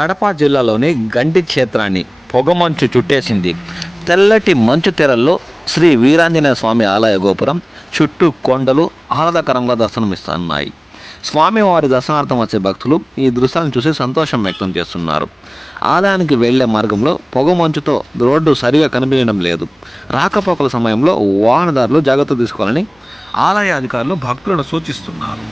కడప జిల్లాలోని గండి క్షేత్రాన్ని పొగమంచు చుట్టేసింది. తెల్లటి మంచు తెరల్లో శ్రీ వీరాంజనేయ స్వామి ఆలయ గోపురం చుట్టూ కొండలు ఆహ్లాదకరంగా దర్శనమిస్తున్నాయి. స్వామివారి దర్శనార్థం వచ్చే భక్తులు ఈ దృశ్యాలను చూసి సంతోషం వ్యక్తం చేస్తున్నారు. ఆలయానికి వెళ్లే మార్గంలో పొగమంచుతో రోడ్డు సరిగా కనిపించడం లేదు. రాకపోకల సమయంలో వాహనదారులు జాగ్రత్త తీసుకోవాలని ఆలయ అధికారులు భక్తులను సూచిస్తున్నారు.